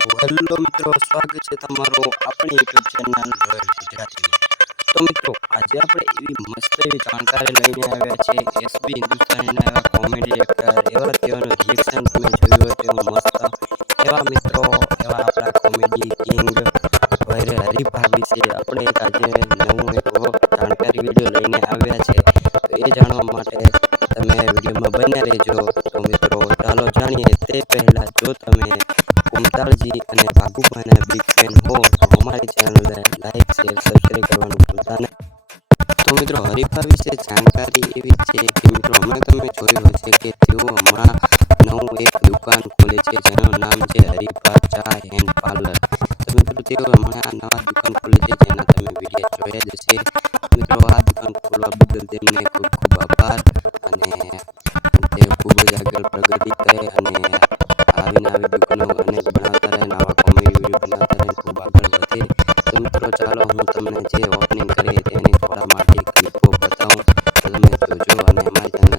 Hello મિત્રો, સ્વાગત છે તમારું આપણી યુટ્યુબ ચેનલ રોયલ ગુજરાતીમાં। તો મિત્રો, આજે આપણે એવી મસ્ત એવી જાણકારી લઈને આવ્યા છે એસબી હિન્દુસ્તાનીના એવા કોમેડી એક્ટર એવા તેઓનું રિએક્શન તમે જોયું હોય તેવું મસ્ત એવા મિત્રો એવા આપણા કોમેડી કિંગ વગેરે હરીફા વિશે આપણે એક આજે નવું એક જાણકારી વિડીયો લઈને આવ્યા છે। તો એ જાણવા માટે તમે વિડીયોમાં બન્યા રહેજો। તો મિત્રો ચાલો જાણીએ તે પહેલા જો તમે કુંતાળજી અને ભાગુભાઈના બિગ ફેન હો તો અમારી ચેનલને લાઈક શેર સબસ્ક્રાઈબ કરવાનું ભૂલતા નહીં। તો મિત્રો હરીફા વિશે જાણકારી એવી છે કે મિત્રો હમણાં તમે જોયું હશે કે તેઓ હમણાં નવું એક દુકાન ખોલે છે જેનું નામ છે હરીફા ચા એન્ડ પાર્લર। તો મિત્રો તેઓ હમણાં નવા દુકાન ખોલે છે જેના તમે વિડીયો જોયા જ હશે। મિત્રો આ દુકાન ખોલવા બદલ તેમને ખૂબ ખૂબ આભાર અને તે ખૂબ જ આગળ પ્રગતિ કરે અને આવીને આવી દુકાનો અનેક બનાવતા રહે, આવા કોમેડી વિડીયો બનાવતા રહે, ખૂબ આગળ વધે। તો મિત્રો ચાલો હું તમને જે ઓપનિંગ કરી તેની થોડા માટે ક્લિપો બતાવું તો તમે જોજો અને અમારી ચેનલ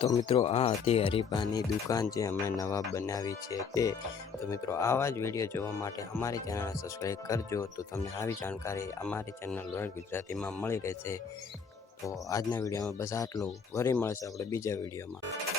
તો મિત્રો આ હતી હરીફાની દુકાન જે અમે નવા બનાવી છે તે। તો મિત્રો આવા જ વિડીયો જોવા માટે અમારી ચેનલ સબસ્ક્રાઈબ કરજો તો તમને આવી જાણકારી અમારી ચેનલ રોયલ ગુજરાતીમાં મળી રહેશે। તો આજના વિડીયોમાં બસ આટલું, ફરી મળશે આપણે બીજા વિડીયોમાં।